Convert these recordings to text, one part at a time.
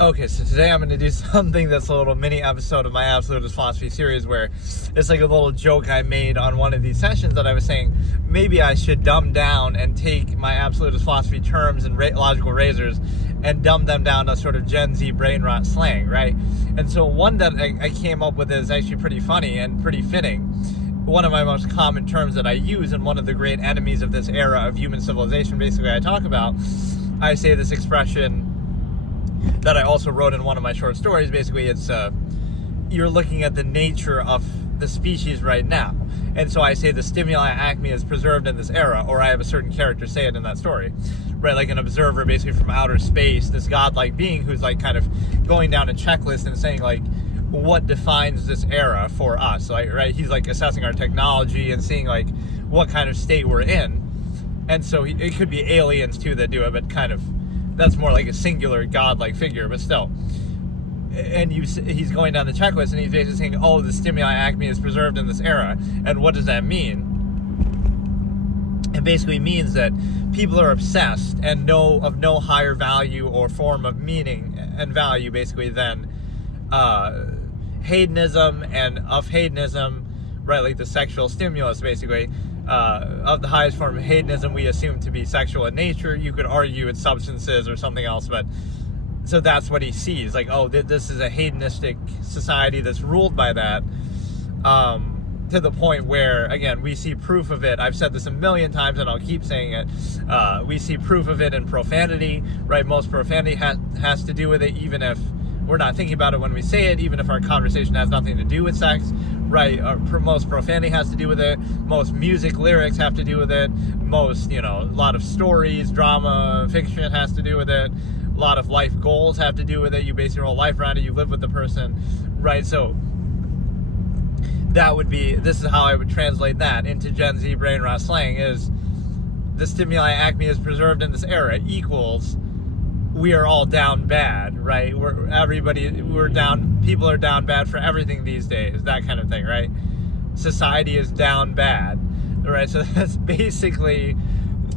Okay, so today I'm going to do something that's a little mini episode of my Absolutist philosophy series where it's like a little joke I made on one of these sessions that I was saying maybe I should dumb down and take my Absolutist philosophy terms and logical razors and dumb them down to sort of Gen Z brain rot slang, right? And so one that I came up with is actually pretty funny and pretty fitting. One of my most common terms that I use, and one of the great enemies of this era of human civilization, basically I talk about, I say this expression that I also wrote in one of my short stories. Basically, it's you're looking at the nature of the species right now. And so I say the stimuli Acme is preserved in this era, or I have a certain character say it in that story, right? Like an observer basically from outer space, this godlike being who's like kind of going down a checklist and saying like, what defines this era for us, like, right? He's like assessing our technology and seeing like what kind of state we're in. And so it could be aliens too that do it, but kind of that's more like a singular godlike figure, but still. And he's going down the checklist and he's basically saying, oh, the stimuli Acme is preserved in this era. And what does that mean? It basically means that people are obsessed and know of no higher value or form of meaning and value basically than hedonism, and of hedonism, right, like the sexual stimulus basically. Of the highest form of hedonism we assume to be sexual in nature. You could argue it's substances or something else, but so that's what he sees, like, oh, this is a hedonistic society that's ruled by that, to the point where, again, we see proof of it. I've said this a million times and I'll keep saying it. We see proof of it in profanity, right? Most profanity has to do with it, even if we're not thinking about it when we say it, even if our conversation has nothing to do with sex, right? Most profanity has to do with it. Most music lyrics have to do with it. Most, a lot of stories, drama, fiction has to do with it. A lot of life goals have to do with it. You base your whole life around it. You live with the person, right? So this is how I would translate that into Gen Z brain rot slang, is the stimuli Acme is preserved in this era equals we are all down bad, right? We're down, people are down bad for everything these days, that kind of thing, right? Society is down bad, right? So that's basically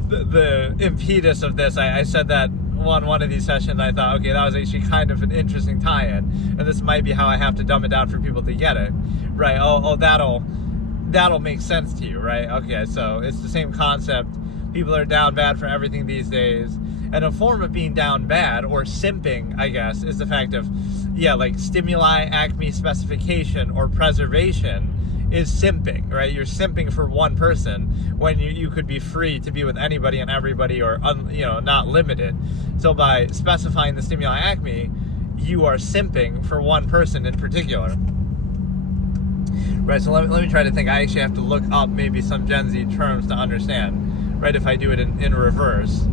the impetus of this. I said that one of these sessions, I thought, okay, that was actually kind of an interesting tie-in, and this might be how I have to dumb it down for people to get it, right? Oh, that'll make sense to you, right? Okay, so it's the same concept. People are down bad for everything these days. And a form of being down bad, or simping, I guess, is the fact of, like stimuli Acme specification or preservation is simping, right? You're simping for one person when you could be free to be with anybody and everybody, or not limited. So by specifying the stimuli Acme, you are simping for one person in particular. Right, so let me try to think. I actually have to look up maybe some Gen Z terms to understand, right, if I do it in reverse.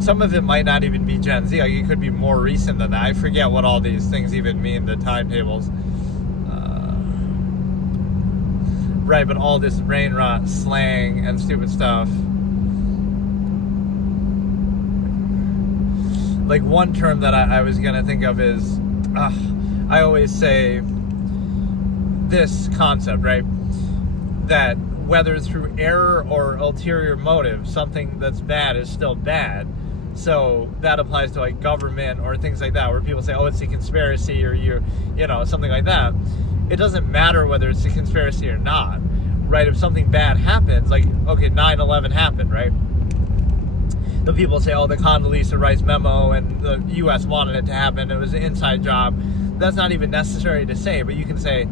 Some of it might not even be Gen Z, like it could be more recent than that. I forget what all these things even mean, the timetables. Right, but all this brain rot slang and stupid stuff. Like one term that I was gonna think of is, I always say this concept, right? That whether through error or ulterior motive, something that's bad is still bad. So that applies to like government or things like that, where people say, oh, it's a conspiracy, or something like that. It doesn't matter whether it's a conspiracy or not, right? If something bad happens, like, okay, 9/11 happened, right? The people say, oh, the Condoleezza Rice memo and the U.S. wanted it to happen. It was an inside job. That's not even necessary to say, but you can say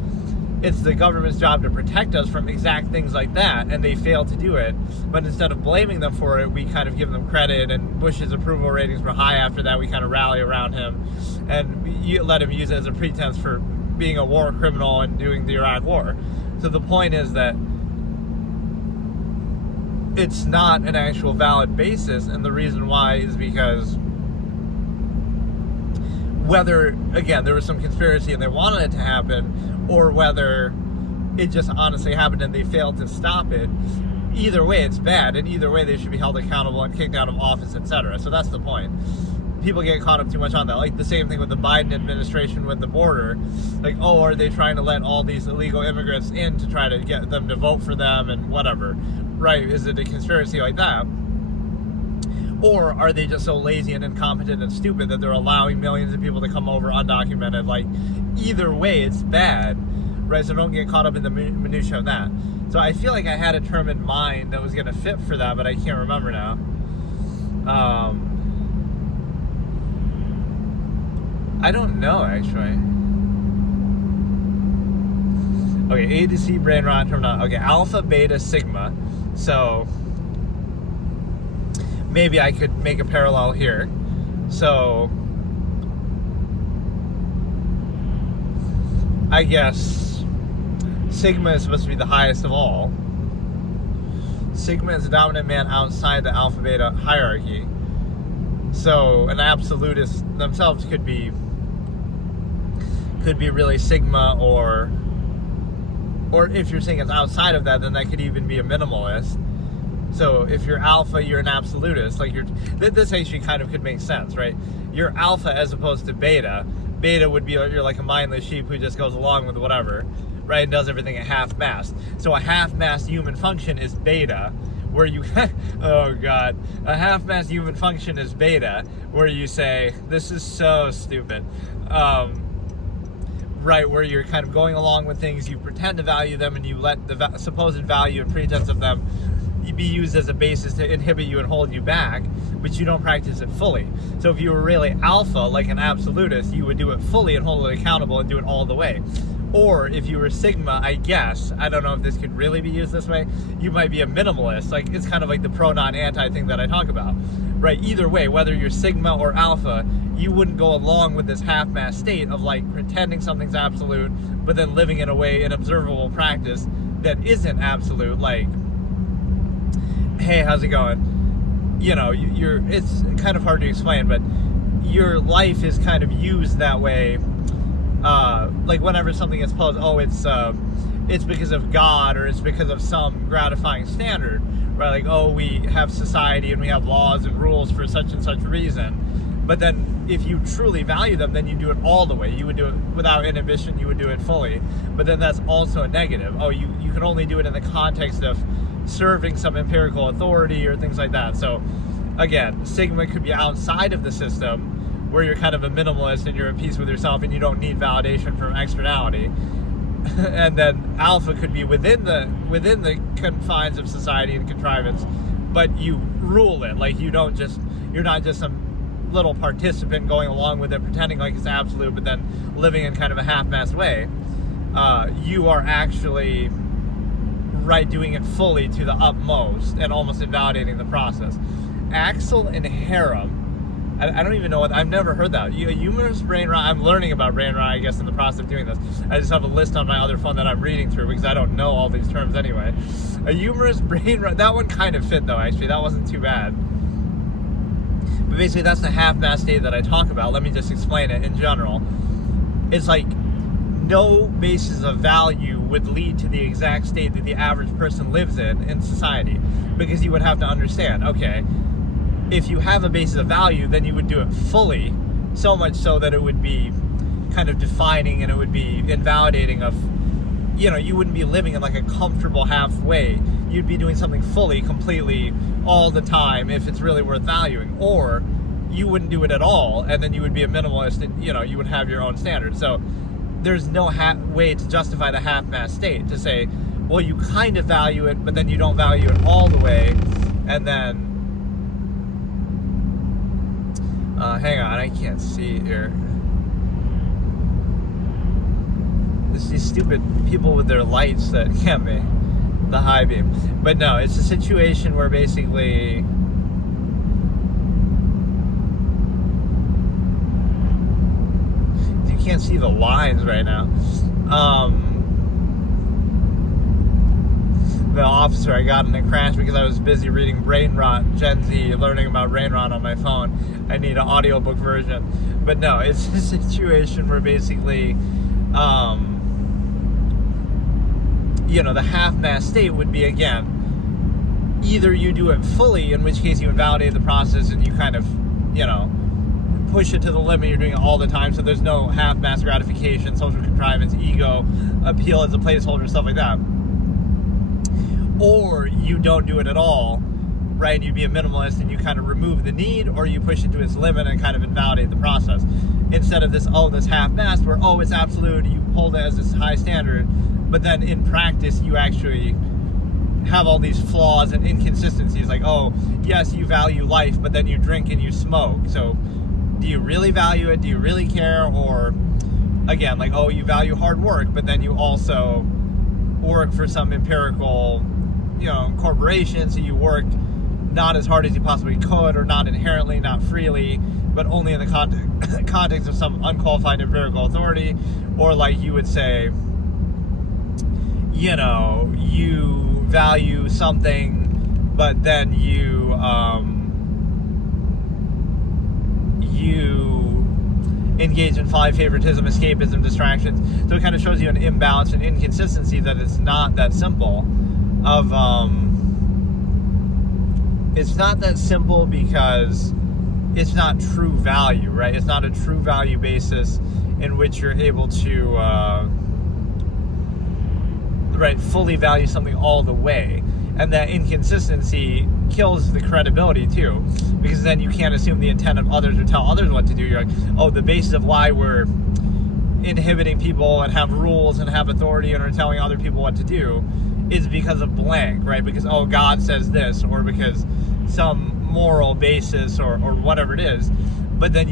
it's the government's job to protect us from exact things like that, and they failed to do it. But instead of blaming them for it, we kind of give them credit, and Bush's approval ratings were high after that. We kind of rally around him, and you let him use it as a pretense for being a war criminal and doing the Iraq War. So the point is that it's not an actual valid basis, and the reason why is because whether, again, there was some conspiracy and they wanted it to happen, or whether it just honestly happened and they failed to stop it, either way it's bad, and either way they should be held accountable and kicked out of office, etc. So that's the point. people get caught up too much on that. Like the same thing with the Biden administration with the border. Like, oh, are they trying to let all these illegal immigrants in to try to get them to vote for them and whatever, right? Is it a conspiracy like that? Or are they just so lazy and incompetent and stupid that they're allowing millions of people to come over undocumented? Like, either way, it's bad, right? So don't get caught up in the minutia of that. So I feel like I had a term in mind that was going to fit for that, but I can't remember now. I don't know, actually. Okay, A to C brain rot terminology. Okay, alpha, beta, sigma. So maybe I could make a parallel here. So I guess sigma is supposed to be the highest of all. Sigma is the dominant man outside the alpha beta hierarchy. So an absolutist themselves could be really sigma, or if you're saying it's outside of that, then that could even be a minimalist. So if you're alpha, you're an absolutist. Like this actually kind of could make sense, right? You're alpha as opposed to beta. Beta would be you're like a mindless sheep who just goes along with whatever, right? And does everything at half-mast. So a half-mast human function is beta, where you oh god, a half-mast human function is beta, where you say this is so stupid. Right, where you're kind of going along with things, you pretend to value them, and you let the supposed value and pretense of them be used as a basis to inhibit you and hold you back, but you don't practice it fully. So if you were really alpha, like an absolutist, you would do it fully and hold it accountable and do it all the way. Or if you were sigma, I guess, I don't know if this could really be used this way, you might be a minimalist. Like, it's kind of like the pro, non, anti thing that I talk about, right? Either way, whether you're sigma or alpha, you wouldn't go along with this half-mast state of like pretending something's absolute, but then living in a way, an observable practice that isn't absolute. Like, hey, how's it going? You know, it's kind of hard to explain, but your life is kind of used that way. Like whenever something is posed, oh, it's because of God, or it's because of some gratifying standard, right? Like, oh, we have society and we have laws and rules for such and such reason. But then if you truly value them, then you do it all the way. You would do it without inhibition, you would do it fully. But then that's also a negative. Oh, you can only do it in the context of serving some empirical authority or things like that. So again, sigma could be outside of the system, where you're kind of a minimalist and you're at peace with yourself and you don't need validation from externality. And then alpha could be within the confines of society and contrivance, but you rule it. Like, you're not just some little participant going along with it, pretending like it's absolute, but then living in kind of a half-mast way. You are actually doing it fully to the utmost and almost invalidating the process. Axel and harem. I don't even know what, I've never heard that. Humorous brain rot, I'm learning about brain rot, I guess, in the process of doing this. I just have a list on my other phone that I'm reading through because I don't know all these terms anyway. A humorous brain rot, that one kind of fit though, actually. That wasn't too bad. But basically, that's the half-mast state that I talk about. Let me just explain it in general. It's like no basis of value would lead to the exact state that the average person lives in society. Because you would have to understand, okay, if you have a basis of value, then you would do it fully, so much so that it would be kind of defining and it would be invalidating of, you wouldn't be living in like a comfortable halfway. You'd be doing something fully, completely, all the time if it's really worth valuing. Or you wouldn't do it at all, and then you would be a minimalist and, you would have your own standards. So there's no way to justify the half-mast state to say, well, you kind of value it, but then you don't value it all the way, and then hang on, I can't see here. It's these stupid people with their lights that can't be the high beam. But no, it's a situation where basically you can't see the lines right now. The officer, I got in a crash because I was busy reading Brain Rot, Gen Z, learning about brain rot on my phone. I need an audiobook version. But no, it's a situation where basically, the half-mast state would be, again, either you do it fully, in which case you invalidate the process and you kind of, push it to the limit, you're doing it all the time, so there's no half-mass gratification, social contrivance, ego appeal as a placeholder, stuff like that. Or you don't do it at all, right? And you be a minimalist and you kind of remove the need, or you push it to its limit and kind of invalidate the process. Instead of this half-mass where, it's absolute, you hold it as this high standard, but then in practice you actually have all these flaws and inconsistencies, like, yes, you value life, but then you drink and you smoke. So do you really value it? Do you really care? Or again, like, you value hard work, but then you also work for some empirical, corporation, so you work not as hard as you possibly could, or not inherently, not freely, but only in the context of some unqualified empirical authority. Or like you would say, you value something, but then you engage in favoritism, escapism, distractions. So it kind of shows you an imbalance and inconsistency, that it's not that simple. It's not that simple because it's not true value, right? It's not a true value basis in which you're able to fully value something all the way. And that inconsistency kills the credibility too, because then you can't assume the intent of others or tell others what to do. You're like, the basis of why we're inhibiting people and have rules and have authority and are telling other people what to do is because of blank, right? Because, God says this, or because some moral basis, or whatever it is. But then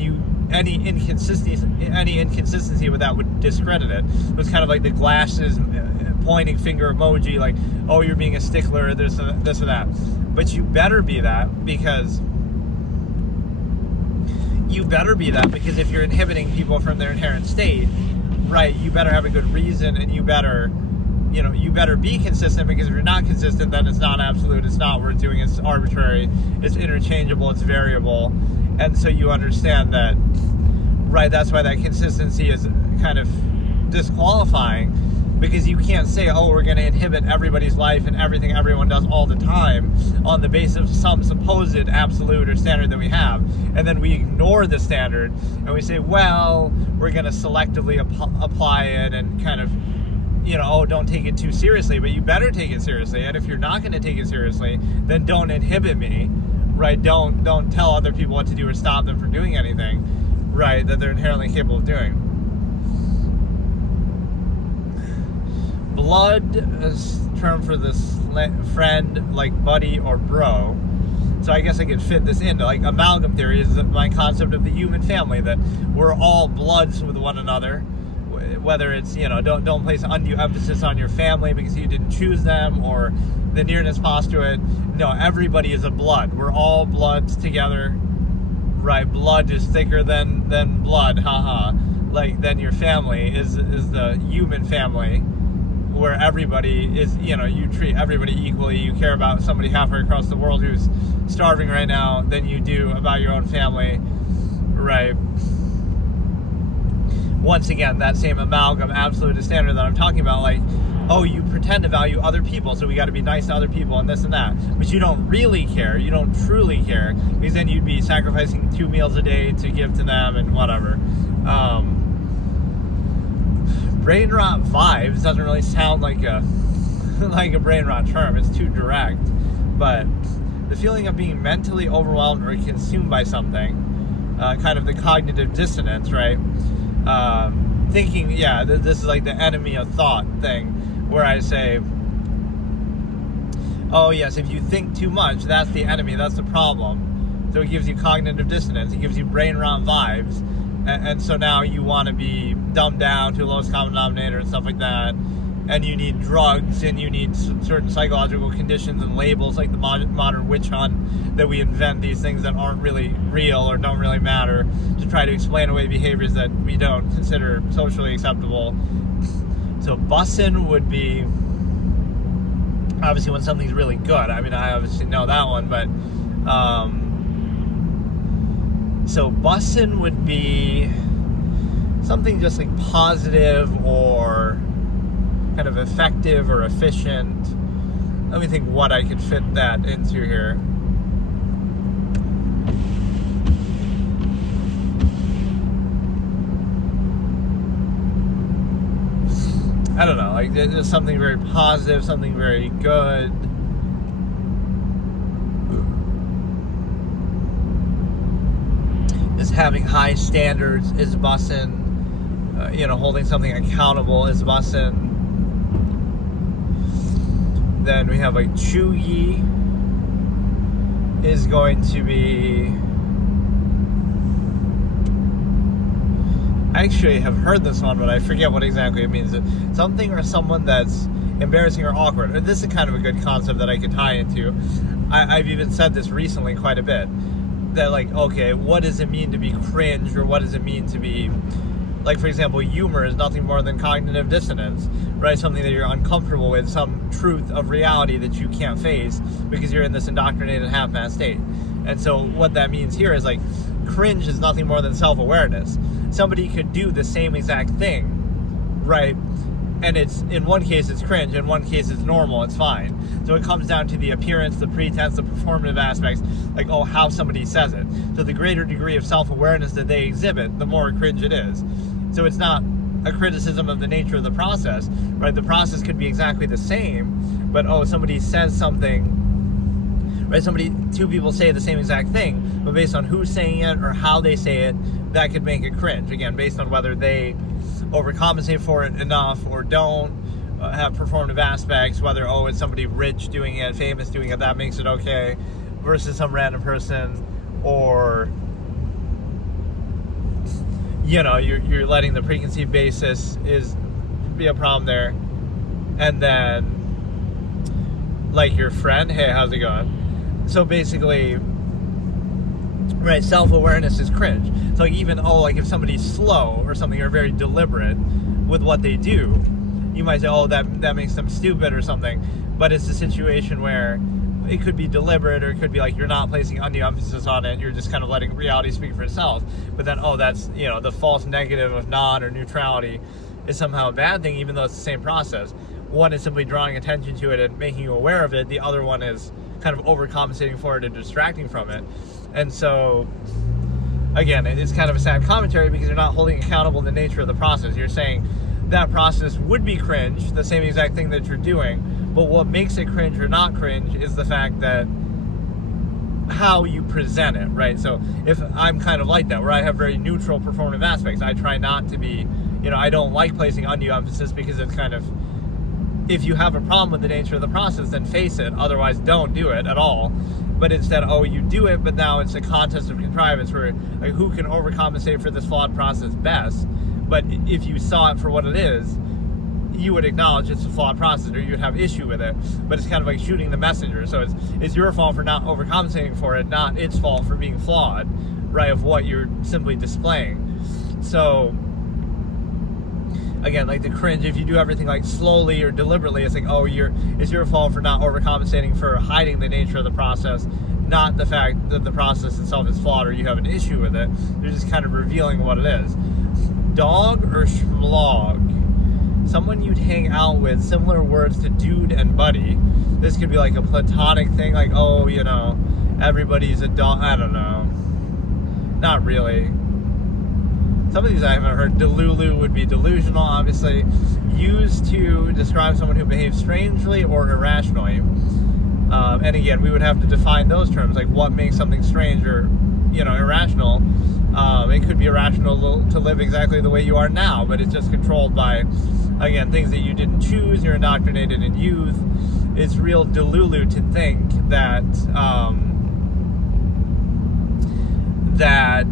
any inconsistency with that would discredit it. It was kind of like the glasses pointing finger emoji, like, you're being a stickler, this or that. But you better be that, because if you're inhibiting people from their inherent state, right, you better have a good reason, and you better be consistent, because if you're not consistent, then it's not absolute, it's not worth doing, it's arbitrary, it's interchangeable, it's variable. And so you understand that, right, that's why that consistency is kind of disqualifying, because you can't say, we're going to inhibit everybody's life and everything everyone does all the time on the basis of some supposed absolute or standard that we have, and then we ignore the standard and we say, we're going to selectively apply it and kind of, don't take it too seriously. But you better take it seriously, and if you're not going to take it seriously, then don't inhibit me, right? Don't tell other people what to do or stop them from doing anything, right, that they're inherently capable of doing. Blood is a term for this friend, like buddy or bro. So I guess I could fit this into, like, amalgam theory is my concept of the human family, that we're all bloods with one another. Whether it's, don't place undue emphasis on your family because you didn't choose them, or the nearness postulate. No, everybody is a blood. We're all bloods together, right? Blood is thicker than blood, haha. Like, then your family is the human family, where everybody is, you treat everybody equally. You care about somebody halfway across the world who's starving right now than you do about your own family, right? Once again, that same amalgam, absolute standard that I'm talking about, like, you pretend to value other people, so we got to be nice to other people and this and that, but you don't really care, you don't truly care, because then you'd be sacrificing 2 meals a day to give to them and whatever. Brain rot vibes doesn't really sound like a brain rot term. It's too direct. But the feeling of being mentally overwhelmed or consumed by something, kind of the cognitive dissonance, right? Thinking, this is like the enemy of thought thing, where I say, yes, if you think too much, that's the enemy, that's the problem. So it gives you cognitive dissonance, it gives you brain rot vibes, and so now you want to be dumbed down to the lowest common denominator and stuff like that, and you need drugs, and you need certain psychological conditions and labels, like the modern witch hunt, that we invent these things that aren't really real or don't really matter, to try to explain away behaviors that we don't consider socially acceptable. So bussin' would be, obviously, when something's really good. I mean, I obviously know that one, but so bussin' would be something just like positive or kind of effective or efficient. Let me think what I could fit that into here. I don't know, like there's something very positive, something very good. Is having high standards is bussin'. Holding something accountable is bussin'. Then we have like chuggy is going to be. I actually have heard this one, but I forget what exactly it means. Something or someone that's embarrassing or awkward. This is kind of a good concept that I could tie into. I've even said this recently quite a bit. That like, okay, what does it mean to be cringe, or what does it mean to be, like, for example, humor is nothing more than cognitive dissonance, right? Something that you're uncomfortable with, some truth of reality that you can't face because you're in this indoctrinated half-mad state. And so what that means here is like, cringe is nothing more than self-awareness. Somebody could do the same exact thing, right? And it's, in one case it's cringe, in one case it's normal, it's fine. So it comes down to the appearance, the pretense, the performative aspects, like, how somebody says it. So the greater degree of self-awareness that they exhibit, the more cringe it is. So it's not a criticism of the nature of the process, right? The process could be exactly the same, but somebody says something, right? Two people say the same exact thing, but based on who's saying it or how they say it, that could make it cringe. Again, based on whether they overcompensate for it enough or don't, have performative aspects, whether it's somebody rich doing it, famous doing it, that makes it okay, versus some random person, or you're letting the preconceived basis be a problem there. And then like your friend, hey, how's it going? So basically, right, self-awareness is cringe. So like, even if somebody's slow or something, or very deliberate with what they do, you might say, that makes them stupid or something. But it's a situation where it could be deliberate, or it could be like you're not placing undue emphasis on it, you're just kind of letting reality speak for itself. But then that's the false negative of non or neutrality is somehow a bad thing, even though it's the same process. One is simply drawing attention to it and making you aware of it. The other one is kind of overcompensating for it and distracting from it. And so again, it's kind of a sad commentary, because you're not holding accountable the nature of the process. You're saying that process would be cringe, the same exact thing that you're doing, but what makes it cringe or not cringe is the fact that how you present it, right? So if I'm kind of like that, where I have very neutral performative aspects, I try not to be, I don't like placing undue emphasis, because it's kind of, if you have a problem with the nature of the process, then face it, otherwise don't do it at all. But instead, you do it, but now it's a contest of contrivance, where like, who can overcompensate for this flawed process best. But if you saw it for what it is, you would acknowledge it's a flawed process, or you would have issue with it. But it's kind of like shooting the messenger. So it's your fault for not overcompensating for it, not its fault for being flawed, right, of what you're simply displaying. So again, like the cringe, if you do everything like slowly or deliberately, it's like, it's your fault for not overcompensating for hiding the nature of the process, not the fact that the process itself is flawed or you have an issue with it. You're just kind of revealing what it is. Dog or schmlog? Someone you'd hang out with, similar words to dude and buddy. This could be like a platonic thing, like, everybody's a dog. I don't know. Not really. Some of these I haven't heard. Delulu would be delusional, obviously. Used to describe someone who behaves strangely or irrationally. And again, we would have to define those terms, like what makes something strange or, irrational. It could be irrational to live exactly the way you are now, but it's just controlled by, again, things that you didn't choose, you're indoctrinated in youth. It's real delulu to think that that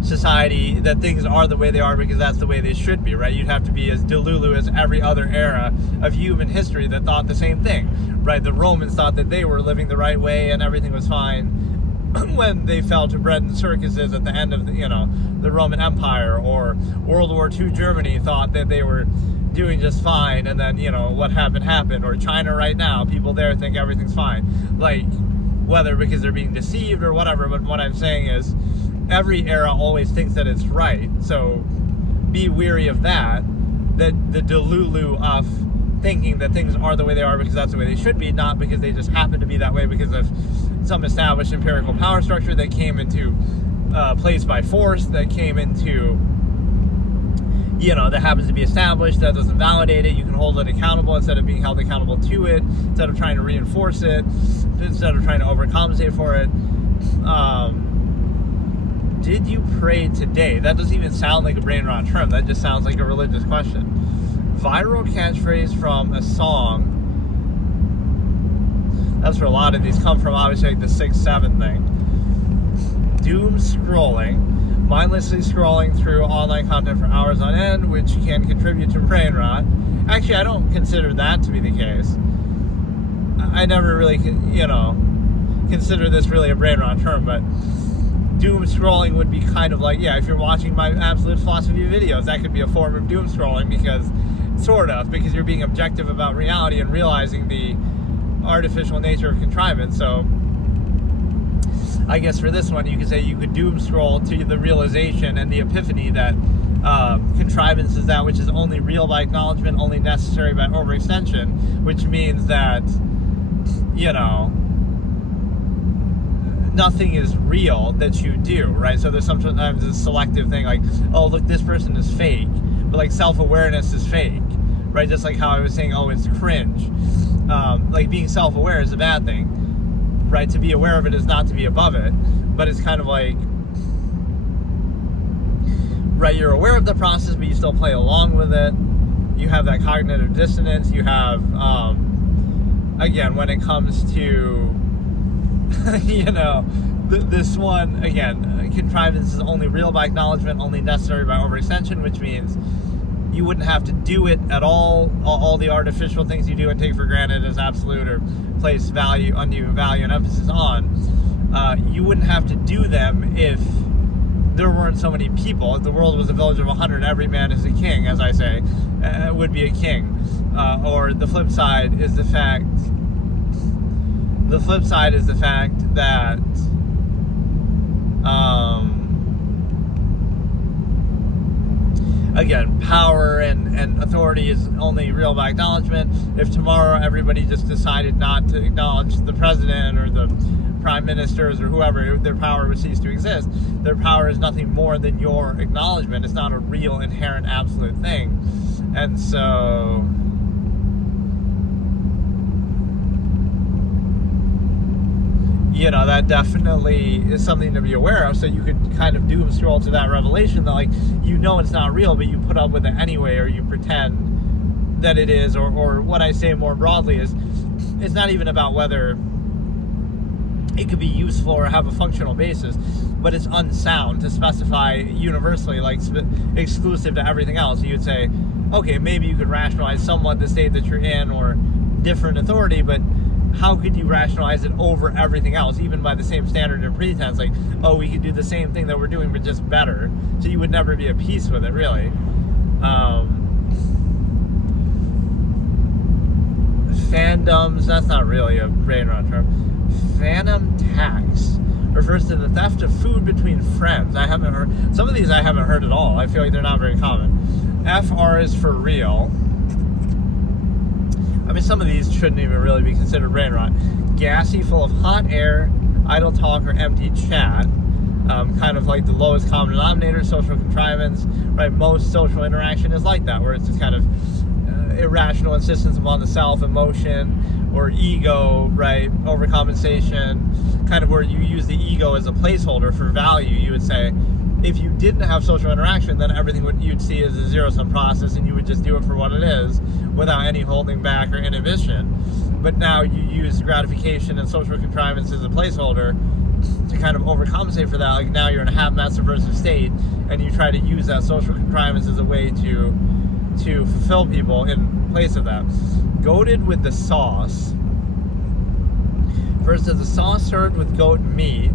society, that things are the way they are because that's the way they should be, right? You'd have to be as delulu as every other era of human history that thought the same thing, right? The Romans thought that they were living the right way and everything was fine when they fell to bread and circuses at the end of the Roman Empire. Or World War II Germany thought that they were doing just fine, and then what happened. Or China right now, people there think everything's fine, like whether because they're being deceived or whatever. But what I'm saying is every era always thinks that it's right, so be weary of that the delulu of thinking that things are the way they are because that's the way they should be, not because they just happen to be that way because of some established empirical power structure that came into place by force, that came into that happens to be established, that doesn't validate it. You can hold it accountable instead of being held accountable to it, instead of trying to reinforce it, instead of trying to overcompensate for it. Did you pray today? That doesn't even sound like a brain rot term. That just sounds like a religious question. Viral catchphrase from a song. That's where a lot of these come from, obviously, like the 6-7 thing. Doom scrolling. Mindlessly scrolling through online content for hours on end, which can contribute to brain rot. Actually, I don't consider that to be the case. I never really, consider this really a brain rot term, but doom scrolling would be kind of like, if you're watching my Absolute Philosophy videos, that could be a form of doom scrolling because you're being objective about reality and realizing the artificial nature of contrivance. So I guess for this one, you could say you could doom scroll to the realization and the epiphany that contrivance is that which is only real by acknowledgement, only necessary by overextension, which means that, nothing is real that you do, right? So there's sometimes a selective thing like, oh, look, this person is fake, but like self-awareness is fake, right? Just like how I was saying, oh, it's cringe. Like being self-aware is a bad thing, right? To be aware of it is not to be above it, but it's kind of like, right, you're aware of the process, but you still play along with it. You have that cognitive dissonance. You have, again, when it comes to, this one, again, contrivance is only real by acknowledgement, only necessary by overextension, which means you wouldn't have to do it at all. All the artificial things you do and take for granted as absolute or place undue value and emphasis on, you wouldn't have to do them if there weren't so many people. If the world was a village of 100, every man is a king, as I say, would be a king. Or the flip side is the fact that again, power and authority is only real by acknowledgement. If tomorrow everybody just decided not to acknowledge the president or the prime ministers or whoever, their power would cease to exist. Their power is nothing more than your acknowledgement. It's not a real, inherent, absolute thing. And so, that definitely is something to be aware of. So you could kind of doom scroll to that revelation that, like, it's not real, but you put up with it anyway, or you pretend that it is, or what I say more broadly is, it's not even about whether it could be useful or have a functional basis, but it's unsound to specify universally, like exclusive to everything else. You would say, okay, maybe you could rationalize somewhat the state that you're in or different authority, but how could you rationalize it over everything else, even by the same standard and pretense? Like, oh, we could do the same thing that we're doing, but just better. So you would never be at peace with it, really. Fandoms, that's not really a brain rot term. Phantom tax refers to the theft of food between friends. I haven't heard, some of these I haven't heard at all. I feel like they're not very common. FR is for real. I mean, some of these shouldn't even really be considered brain rot. Gassy, full of hot air, idle talk, or empty chat. Kind of like the lowest common denominator, social contrivance, right? Most social interaction is like that, where it's just kind of irrational insistence upon the self, emotion, or ego, right? Overcompensation, kind of where you use the ego as a placeholder for value. You would say, if you didn't have social interaction, then everything you'd see is a zero-sum process, and you would just do it for what it is without any holding back or inhibition. But now you use gratification and social contrivance as a placeholder to kind of overcompensate for that. Like, now you're in a half-mad subversive state, and you try to use that social contrivance as a way to fulfill people in place of that. Goated with the sauce. First, does the sauce served with goat meat,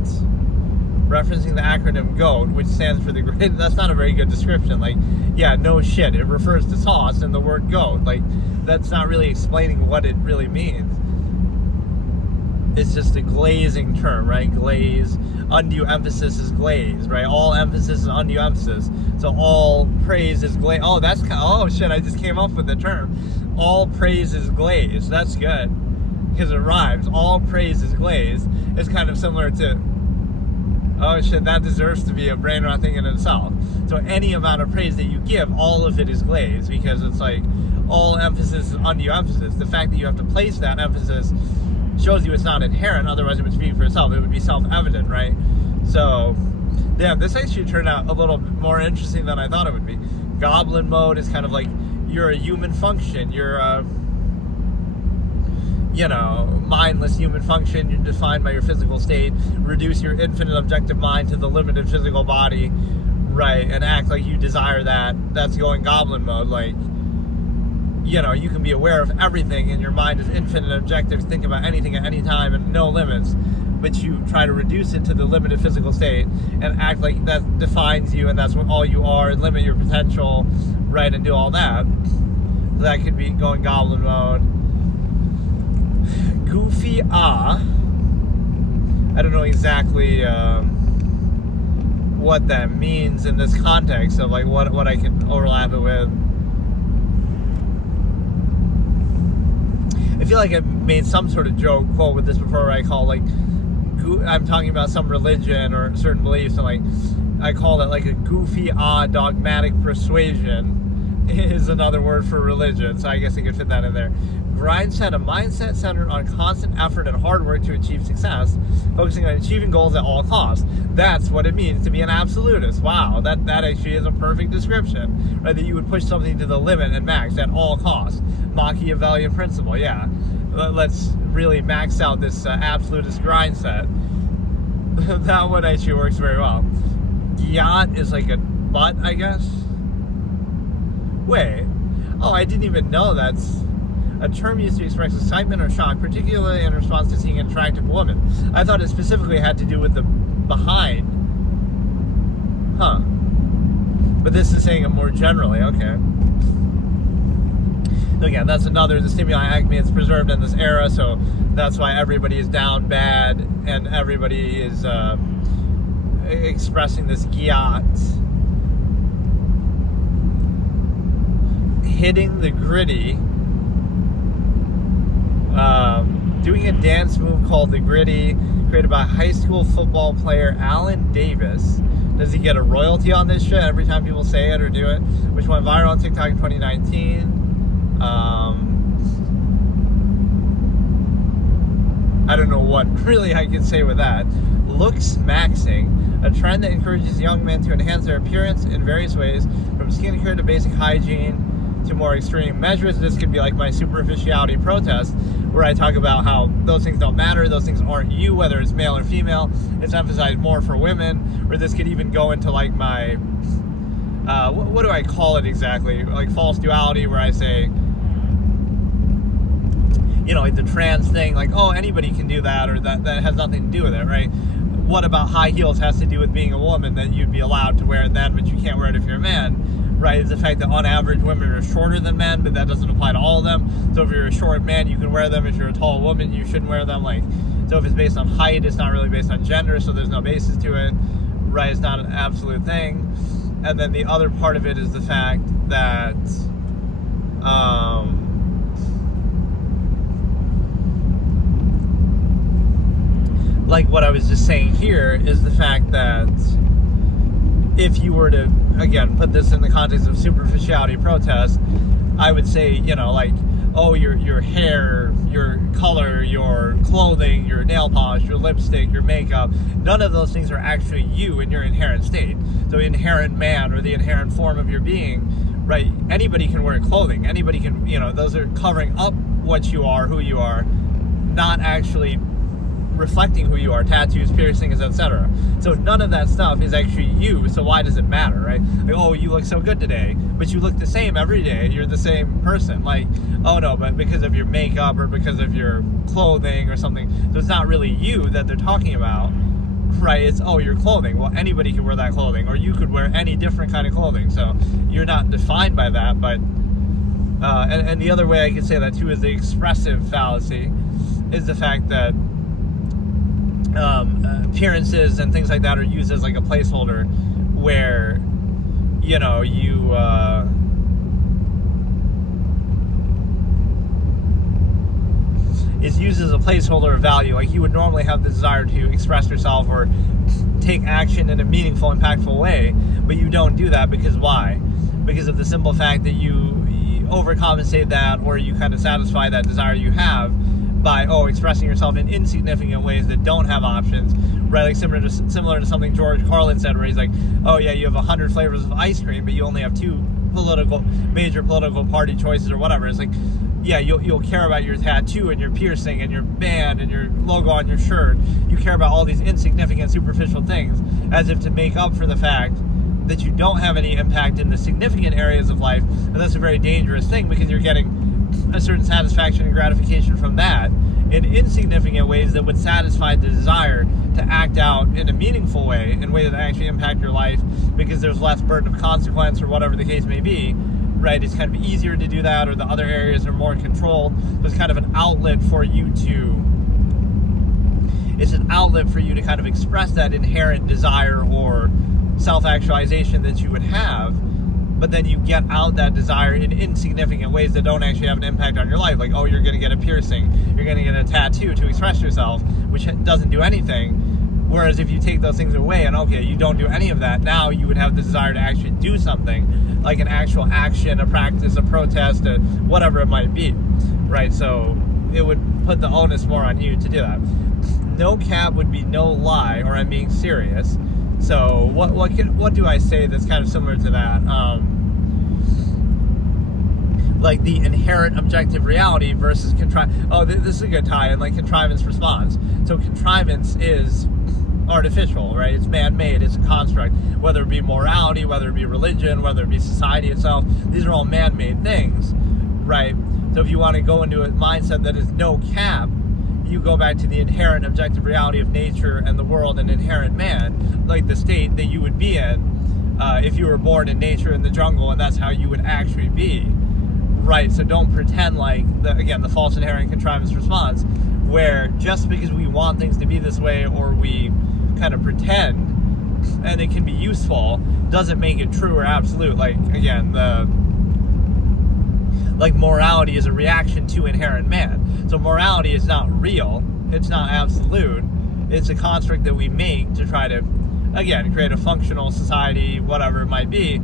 referencing the acronym GOAT, which stands for the great. That's not a very good description. Like, yeah, no shit. It refers to sauce and the word GOAT. Like, that's not really explaining what it really means. It's just a glazing term, right? Glaze. Undue emphasis is glaze, right? All emphasis is undue emphasis. So all praise is glaze. Oh, that's kind of, oh shit, I just came up with the term. All praise is glaze. That's good, because it rhymes. All praise is glaze. It's kind of similar to oh shit, that deserves to be a brain rot thing in itself. So any amount of praise that you give, all of it is glazed, because it's like all emphasis is undue emphasis. The fact that you have to place that emphasis shows you it's not inherent, otherwise it would speak for itself. It would be self-evident, right? So, yeah, this actually turned out a little bit more interesting than I thought it would be. Goblin mode is kind of like, you're a human function. You're a, mindless human function. You're defined by your physical state. Reduce your infinite objective mind to the limited physical body, right? And act like you desire that. That's going goblin mode. Like, you can be aware of everything, and your mind is infinite objective, think about anything at any time and no limits, but you try to reduce it to the limited physical state and act like that defines you and that's what all you are, and limit your potential, right, and do all that. So that could be going goblin mode. Goofy I don't know exactly what that means in this context of like what I can overlap it with. I feel like I made some sort of joke quote with this before, where I call like, I'm talking about some religion or certain beliefs, and like I call it like a goofy dogmatic persuasion is another word for religion, so I guess I could fit that in there. Grindset, a mindset centered on constant effort and hard work to achieve success, focusing on achieving goals at all costs. That's what it means to be an absolutist. Wow, that actually is a perfect description, right? That you would push something to the limit and max at all costs. Machiavellian principle, yeah. Let's really max out this absolutist grind set. That one actually works very well. Yacht is like a butt, I guess. Wait. Oh, I didn't even know that's a term used to express excitement or shock, particularly in response to seeing an attractive woman. I thought it specifically had to do with the behind. Huh. But this is saying it more generally, okay. So again, that's another, the stimuli acme, it's preserved in this era, so that's why everybody is down bad and everybody is expressing this gyat. Hitting the gritty. Doing a dance move called the gritty, created by high school football player Alan Davis. Does he get a royalty on this shit every time people say it or do it? Which went viral on TikTok in 2019. I don't know what really I can say with that. Looks maxing, a trend that encourages young men to enhance their appearance in various ways, from skincare to basic hygiene to more extreme measures. This could be like my superficiality protest, where I talk about how those things don't matter, those things aren't you, whether it's male or female. It's emphasized more for women. Or this could even go into like my what do I call it exactly? Like false duality, where I say, like the trans thing, like, oh, anybody can do that, or that has nothing to do with it, right? What about high heels has to do with being a woman, that you'd be allowed to wear it then, but you can't wear it if you're a man, right? It's the fact that on average women are shorter than men, but that doesn't apply to all of them. So if you're a short man, you can wear them. If you're a tall woman, you shouldn't wear them. Like, so if it's based on height, it's not really based on gender, so there's no basis to it, right? It's not an absolute thing. And then the other part of it is the fact that like what I was just saying here is the fact that if you were to, again, put this in the context of superficiality protest, I would say, like, oh, your hair, your color, your clothing, your nail polish, your lipstick, your makeup, none of those things are actually you in your inherent state. So inherent man, or the inherent form of your being, right? Anybody can wear clothing. Anybody can, those are covering up what you are, who you are, not actually reflecting who you are. Tattoos, piercings, etc. So none of that stuff is actually you, so why does it matter, right? Like, oh, you look so good today, but you look the same every day, you're the same person. Like, oh no, but because of your makeup or because of your clothing or something, so it's not really you that they're talking about, right? It's, oh, your clothing. Well, anybody can wear that clothing, or you could wear any different kind of clothing, so you're not defined by that. But and the other way I could say that too is the expressive fallacy, is the fact that appearances and things like that are used as like a placeholder, where is used as a placeholder of value. Like, you would normally have the desire to express yourself or take action in a meaningful, impactful way, but you don't do that because why? Because of the simple fact that you overcompensate that, or you kind of satisfy that desire you have by expressing yourself in insignificant ways that don't have options, right? Like similar to something George Carlin said, where he's like, oh yeah, you have 100 flavors of ice cream, but you only have 2 major political party choices or whatever. It's like, yeah, you'll care about your tattoo and your piercing and your band and your logo on your shirt. You care about all these insignificant, superficial things, as if to make up for the fact that you don't have any impact in the significant areas of life. And that's a very dangerous thing, because you're getting a certain satisfaction and gratification from that in insignificant ways that would satisfy the desire to act out in a meaningful way, in ways that actually impact your life, because there's less burden of consequence or whatever the case may be, right? It's kind of easier to do that, or the other areas are more controlled. There's kind of an outlet for you to kind of express that inherent desire or self-actualization that you would have, but then you get out that desire in insignificant ways that don't actually have an impact on your life. Like, you're going to get a piercing, you're going to get a tattoo to express yourself, which doesn't do anything. Whereas if you take those things away and you don't do any of that, now you would have the desire to actually do something, like an actual action, a practice, a protest, whatever it might be, right? So it would put the onus more on you to do that. No cap would be no lie, or I'm being serious. So what do I say that's kind of similar to that? Like the inherent objective reality versus this is a good tie-in, like contrivance response. So contrivance is artificial, right? It's man-made, it's a construct, whether it be morality, whether it be religion, whether it be society itself. These are all man-made things, right? So if you want to go into a mindset that is no cap, you go back to the inherent objective reality of nature and the world and inherent man, like the state that you would be in if you were born in nature in the jungle, and that's how you would actually be, right? So don't pretend like, the false inherent contrivance response, where just because we want things to be this way, or we kind of pretend, and it can be useful, doesn't make it true or absolute. Like, again, morality is a reaction to inherent man. So morality is not real, it's not absolute, it's a construct that we make to try to, again, create a functional society, whatever it might be,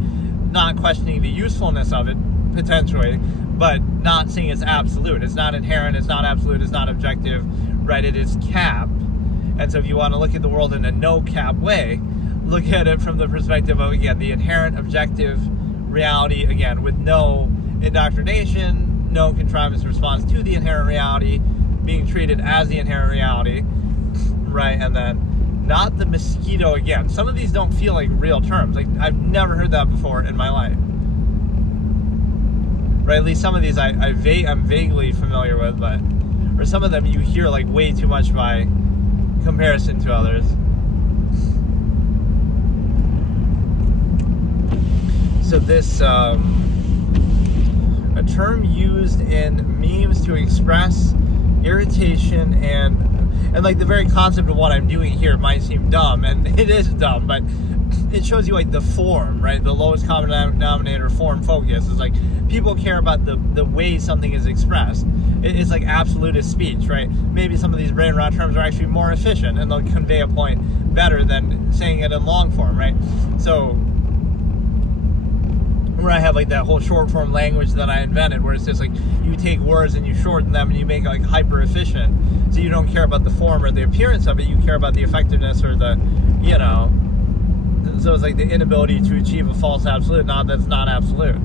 not questioning the usefulness of it, potentially, but not saying it's absolute. It's not inherent, it's not absolute, it's not objective, right? It is cap. And so if you want to look at the world in a no-cap way, look at it from the perspective of, again, the inherent objective reality, again, with no indoctrination, no contrivance response to the inherent reality, being treated as the inherent reality, right? And then not the mosquito, again. Some of these don't feel like real terms. Like, I've never heard that before in my life, right? At least some of these I'm vaguely familiar with, but, or some of them you hear like way too much by comparison to others. So this, a term used in memes to express irritation and like the very concept of what I'm doing here might seem dumb, and it is dumb, but it shows you like the form, right? The lowest common denominator form focus is like people care about the way something is expressed. It's like absolutist speech, right? Maybe some of these brain rot terms are actually more efficient and they'll convey a point better than saying it in long form, right? So where I have like that whole short form language that I invented, where it's just like you take words and you shorten them and you make it like hyper efficient, so you don't care about the form or the appearance of it, you care about the effectiveness or the, so it's like the inability to achieve a false absolute, that's not absolute.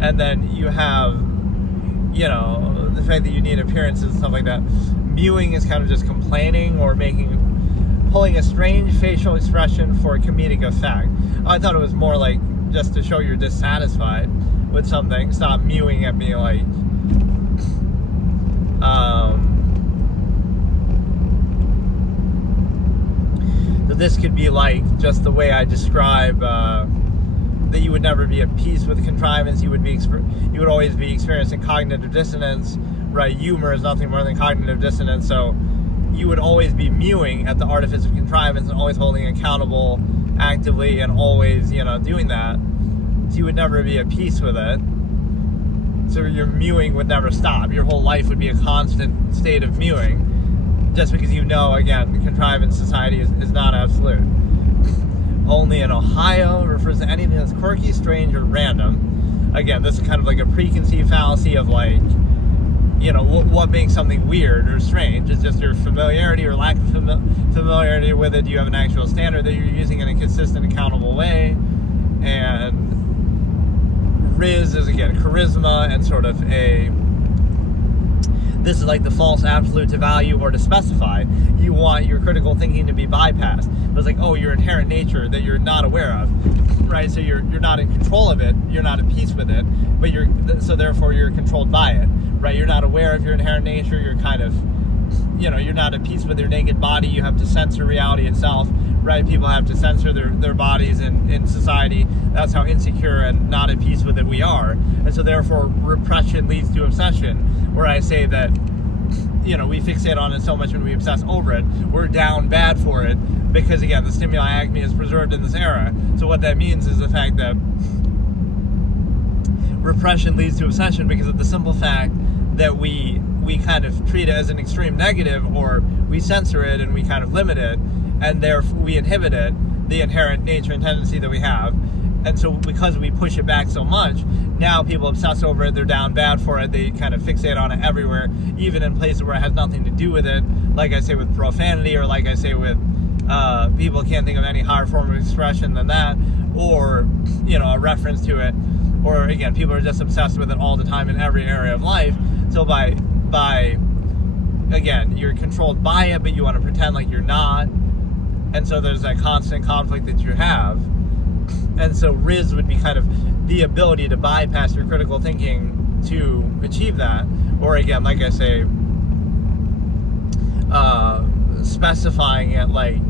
And then you have, the fact that you need appearances and stuff like that. Mewing is kind of just complaining or pulling a strange facial expression for comedic effect. I thought it was more like just to show you're dissatisfied with something. Stop mewing at me, like, so this could be like just the way I describe that you would never be at peace with contrivance. You would always be experiencing cognitive dissonance, right? Humor is nothing more than cognitive dissonance. So you would always be mewing at the artifice of contrivance and always holding accountable actively and always, doing that. So you would never be at peace with it. So your mewing would never stop. Your whole life would be a constant state of mewing, just because again, contrivance society is not absolute. Only in Ohio refers to anything that's quirky, strange, or random. Again, this is kind of like a preconceived fallacy of like, what makes something weird or strange. It's just your familiarity or lack of familiarity with it. Do you have an actual standard that you're using in a consistent, accountable way? And Riz is, again, charisma and sort of this is like the false absolute to value or to specify. You want your critical thinking to be bypassed. But it's like, your inherent nature that you're not aware of, right? So you're not in control of it. You're not at peace with it, so therefore you're controlled by it, right? You're not aware of your inherent nature. You're kind of, you're not at peace with your naked body. You have to censor reality itself, right? People have to censor their bodies in society. That's how insecure and not at peace with it we are. And so therefore repression leads to obsession, where I say that, we fixate on it so much when we obsess over it, we're down bad for it, because again, the stimuli acme is preserved in this era. So what that means is the fact that repression leads to obsession because of the simple fact that we kind of treat it as an extreme negative, or we censor it and we kind of limit it, and therefore we inhibit it, the inherent nature and tendency that we have. And so because we push it back so much, now people obsess over it, they're down bad for it, they kind of fixate on it everywhere, even in places where it has nothing to do with it, like I say with profanity, or like I say with people can't think of any higher form of expression than that, or a reference to it, or again, people are just obsessed with it all the time in every area of life. So by again, you're controlled by it, but you want to pretend like you're not, and so there's that constant conflict that you have. And so Riz would be kind of the ability to bypass your critical thinking to achieve that. Or again, like I say, specifying it, like,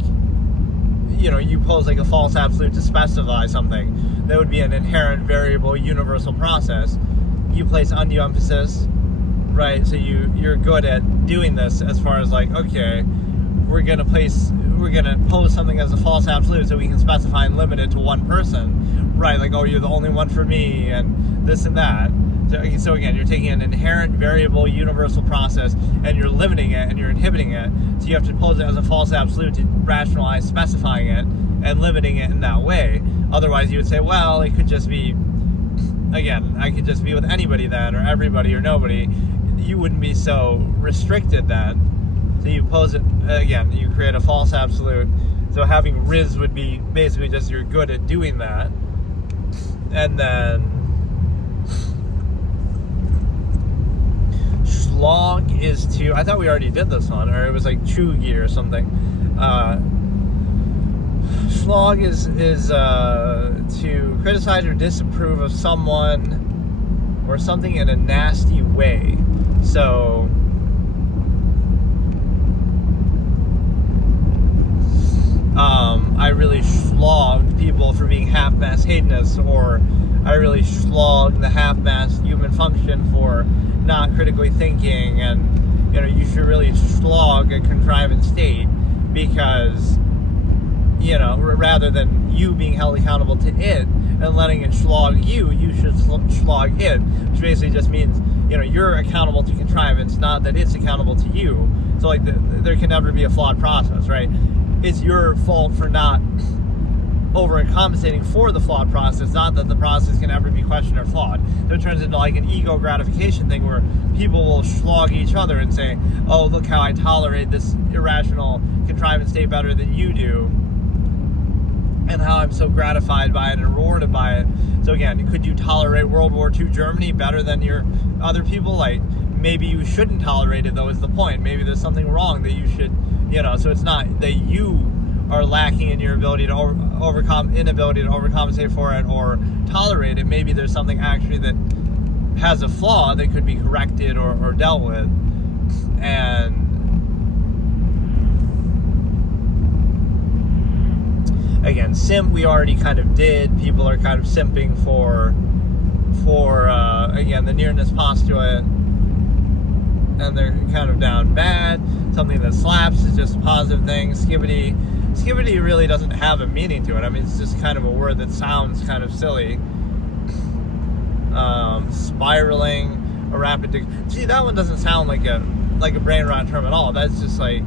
you pose like a false absolute to specify something. That would be an inherent variable universal process. You place undue emphasis, right? So you're good at doing this as far as like, okay, we're going to pose something as a false absolute so we can specify and limit it to one person, right? Like, you're the only one for me, and this and that. So again, you're taking an inherent variable universal process and you're limiting it and you're inhibiting it. So you have to pose it as a false absolute to rationalize specifying it and limiting it in that way. Otherwise, you would say, well, it could just be, again, I could just be with anybody then, or everybody or nobody. You wouldn't be so restricted then. So you pose it, again, you create a false absolute. So having Riz would be basically just you're good at doing that. And then Schlag is to, I thought we already did this one, or it was like Chugi or something. Schlag is to criticize or disapprove of someone or something in a nasty way. So I really slogged people for being half-mast hedonists, or I really slogged the half-mast human function for not critically thinking, and you should really slog a contrivance state because rather than you being held accountable to it and letting it slog you, you should slog it, which basically just means you're accountable to contrivance, not that it's accountable to you. So like there can never be a flawed process, right? It's your fault for not overcompensating for the flawed process, not that the process can ever be questioned or flawed. So it turns into like an ego gratification thing where people will slog each other and say, oh, look how I tolerate this irrational contrivance state better than you do, and how I'm so gratified by it and rewarded by it. So again, could you tolerate World War II Germany better than your other people? Like, maybe you shouldn't tolerate it, though, is the point. Maybe there's something wrong that you should, so it's not that you are lacking in your ability to inability to overcompensate for it or tolerate it. Maybe there's something actually that has a flaw that could be corrected or dealt with. And again, simp we already kind of did. People are kind of simping for again, the nearness postulate, and they're kind of down bad. Something that slaps is just a positive thing. Skibbity really doesn't have a meaning to it. I mean, it's just kind of a word that sounds kind of silly. spiraling, a rapid. See, that one doesn't sound like a brain rot term at all. That's just like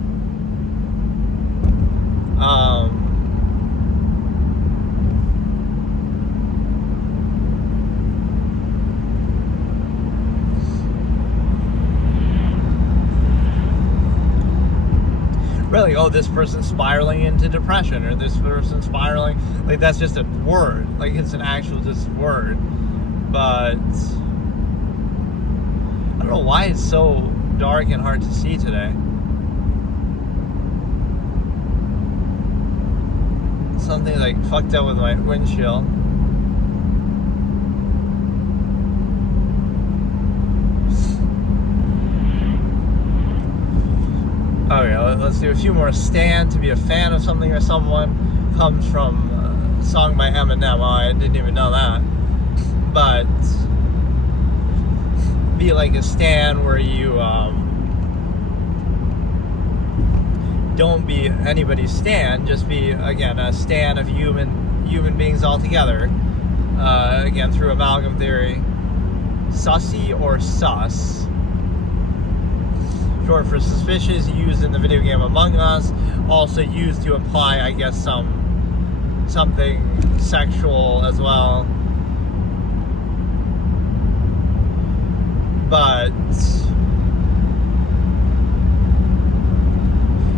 really, oh, this person's spiraling into depression, or this person's spiraling, like, that's just a word, like, it's an actual just word. But I don't know why it's so dark and hard to see today. Something like fucked up with my windshield. Okay, let's do a few more. Stand, to be a fan of something or someone, comes from a song by Eminem. Oh, I didn't even know that. But be like a stan where you don't be anybody's stan, just be, again, a stan of human beings altogether. Again, through amalgam theory. Sussy or sus. Short for suspicious, used in the video game Among Us, also used to imply, I guess, something sexual as well. But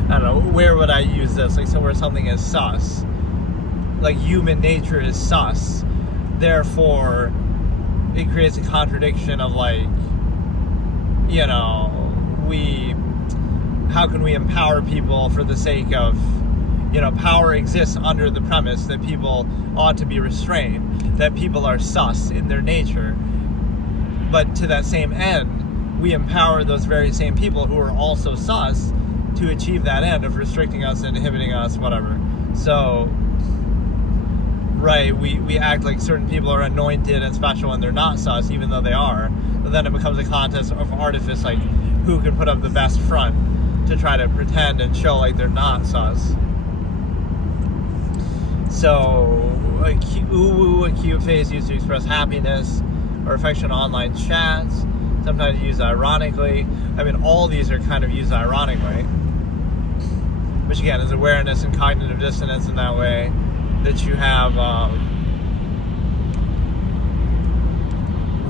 I don't know, where would I use this? Like, somewhere something is sus. Like, human nature is sus. Therefore, it creates a contradiction of, like, you know, how can we empower people for the sake of, you know, power exists under the premise that people ought to be restrained, that people are sus in their nature. But to that same end, we empower those very same people who are also sus to achieve that end of restricting us, inhibiting us, whatever. So, right, we act like certain people are anointed and special and they're not sus, even though they are. But then it becomes a contest of artifice, like who can put up the best front to try to pretend and show like they're not sus. So, a cute face used to express happiness or affection on online chats, sometimes used ironically. I mean, all these are kind of used ironically, which again is awareness and cognitive dissonance in that way, that you have,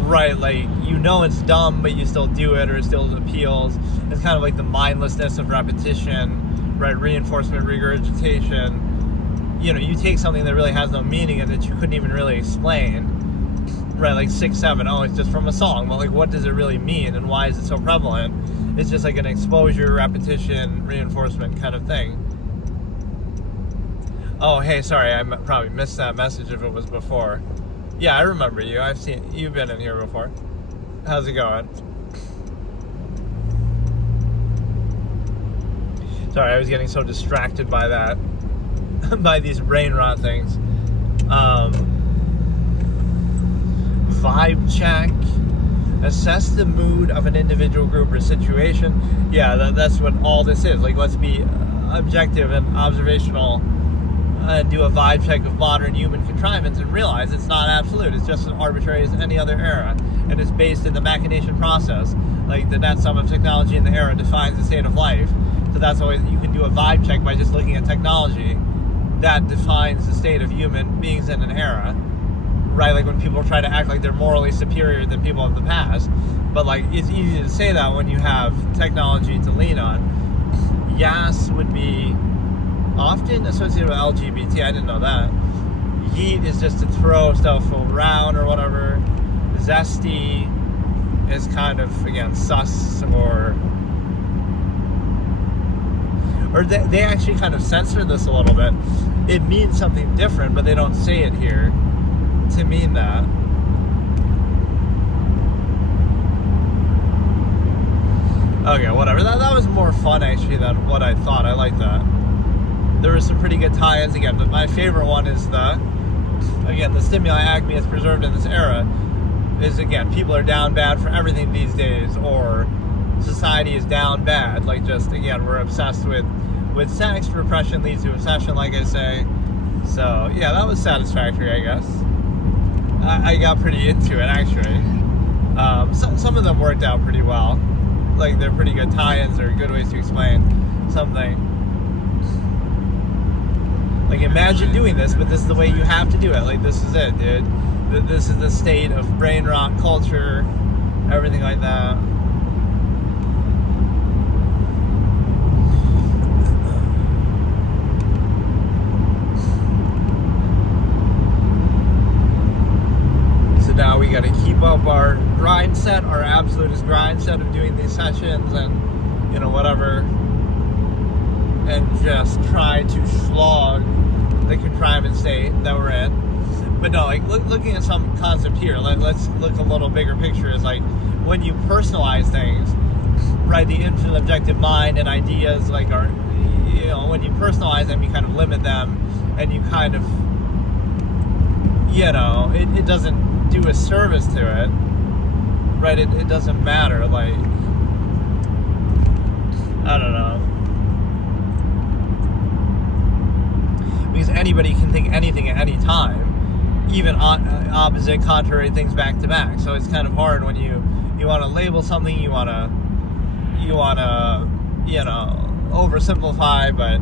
right, like, you know it's dumb, but you still do it, or it still appeals. It's kind of like the mindlessness of repetition, right, reinforcement, regurgitation. You know, you take something that really has no meaning and that you couldn't even really explain, right, like 6, 7, oh, it's just from a song. Well, like, what does it really mean, and why is it so prevalent? It's just like an exposure, repetition, reinforcement kind of thing. Oh, hey, sorry, I probably missed that message if it was before. Yeah, I remember you. You've been in here before. How's it going? Sorry, I was getting so distracted by that, by these brain rot things. Vibe check. Assess the mood of an individual, group, or situation. Yeah, that's what all this is. Like, let's be objective and observational and do a vibe check of modern human contrivance and realize it's not absolute. It's just as arbitrary as any other era. And it's based in the machination process. Like, the net sum of technology in the era defines the state of life. So that's always, you can do a vibe check by just looking at technology. That defines the state of human beings in an era. Right, like when people try to act like they're morally superior than people of the past. But, like, it's easy to say that when you have technology to lean on. Yas would be often associated with LGBT. I didn't know that. Yeet is just to throw stuff around or whatever. Zesty is kind of, again, sus, or they actually kind of censor this a little bit. It means something different, but they don't say it here to mean that. Okay, whatever. That was more fun, actually, than what I thought. I like that. There were some pretty good tie-ins again, but my favorite one is the stimuli Acme is preserved in this era is, again, people are down bad for everything these days, or society is down bad. Like, just, again, we're obsessed with sex. Repression leads to obsession, like I say. So, yeah, that was satisfactory, I guess. I got pretty into it, actually. Some of them worked out pretty well. Like, they're pretty good tie-ins or good ways to explain something. Like, imagine doing this, but this is the way you have to do it. Like, this is it, dude. This is the state of brain rot culture, everything like that. So now we got to keep up our grind set, our absolutist grind set of doing these sessions and, you know, whatever. And just try to slog the contrivance state that we're in. But no, like, looking at some concept here, let's look a little bigger picture, is like, when you personalize things, right, the infinite objective mind and ideas, like, are, you know, when you personalize them, you kind of limit them, and you kind of, you know, it doesn't do a service to it, right, it doesn't matter, like, I don't know. Because anybody can think anything at any time, even opposite, contrary things back to back. So it's kind of hard when you want to label something, you want to, you know, oversimplify, but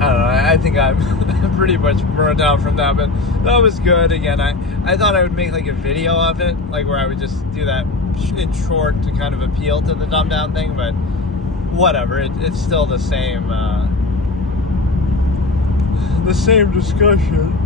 I don't know, I think I'm pretty much burned out from that, but that was good. Again, I thought I would make like a video of it, like where I would just do that in short to kind of appeal to the dumbed down thing, but whatever, it's still the same discussion.